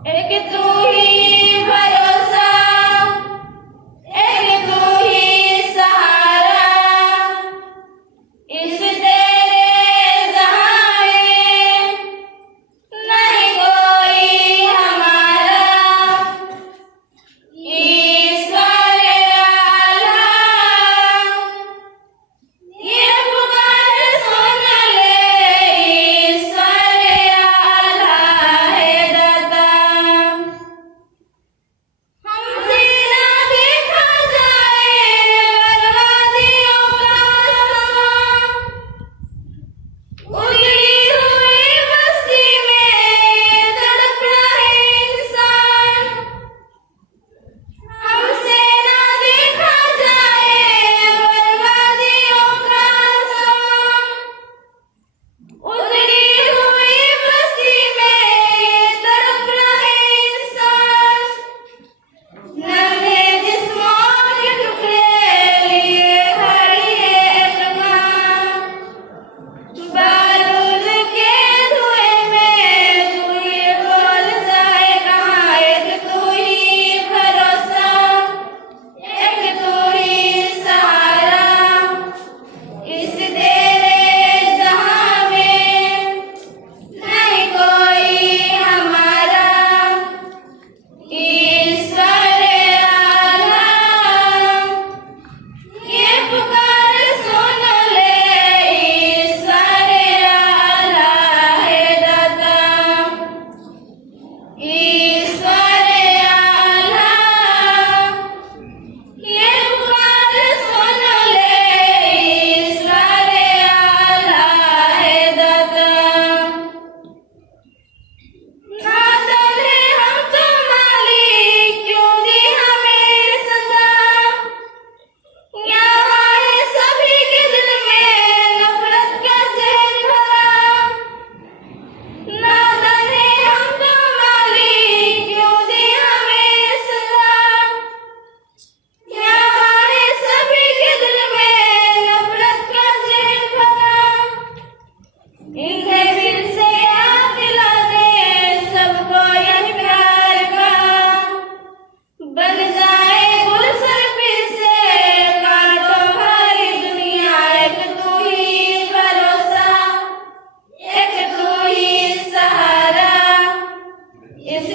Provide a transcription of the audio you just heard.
एक तू ही भरोसा, एक तू ही सहारा, इस तेरे जहां में नहीं कोई हमारा। ईश्वर आला, ये पुकार सुन ले। ईश्वर आला है दाता, हमसे ना देखा जाए बर्बादियों का समा। उजड़ी हुई बस्ती में तड़प रहे इंसान, हमसे ना देखा जाए बर्बादियों का समा। उजड़ी हुई बस्ती में तड़प रहे इंसान, नन्हे जिस्मों के टुकड़े लिए खड़ी है अरमान। बारूद के धुएं में तू ये बोल जाए कहाँ। एक तू ही भरोसा, एक तू ही सहारा, इस तेरे जहां में नहीं कोई हमारा। ईश्वर आला, ये पुकार सुन ले। ईश्वर आला है दाता, ईश्वर आला, ये पुकार सुन ले। ईश्वर आला है दाता। नादन है हम तो मालिक, क्यों दी हमें सजा। यहाँ है सभी के दिल में नफरत का जहर भरा। नादन है हम तो मालिक, क्यों दी हमें सजा। यहाँ है सभी के दिल में नफरत का जहर भरा। इन्हें दिल से याद दिला दे सबको यह प्यार का, बन जाए गुलशन फिर से कांटों भरी दुनिया। एक तू ही भरोसा, एक तू ही सहारा, इस